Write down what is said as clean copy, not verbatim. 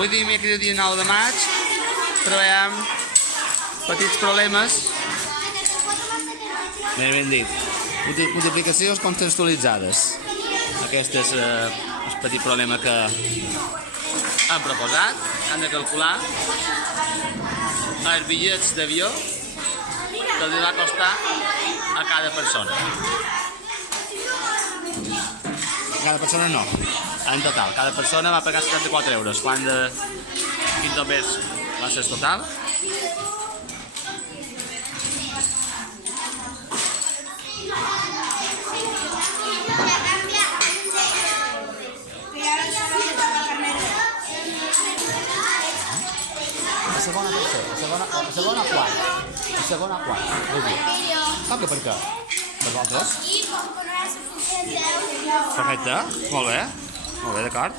Avui dimecres, dia 9 de maig, trobem petits problemes. Ben dit. Multiplicacions contextualitzades. Aquest és el petit problema que han proposat. Han de calcular els bitllets d'avió que els va costar a cada persona. Cada persona no, en total. Cada persona va pagar 74 euros. Quin només va ser el total? La segona quart. La segona quart. Sap per què? Per vosaltres? Perfecte, molt bé, d'acord.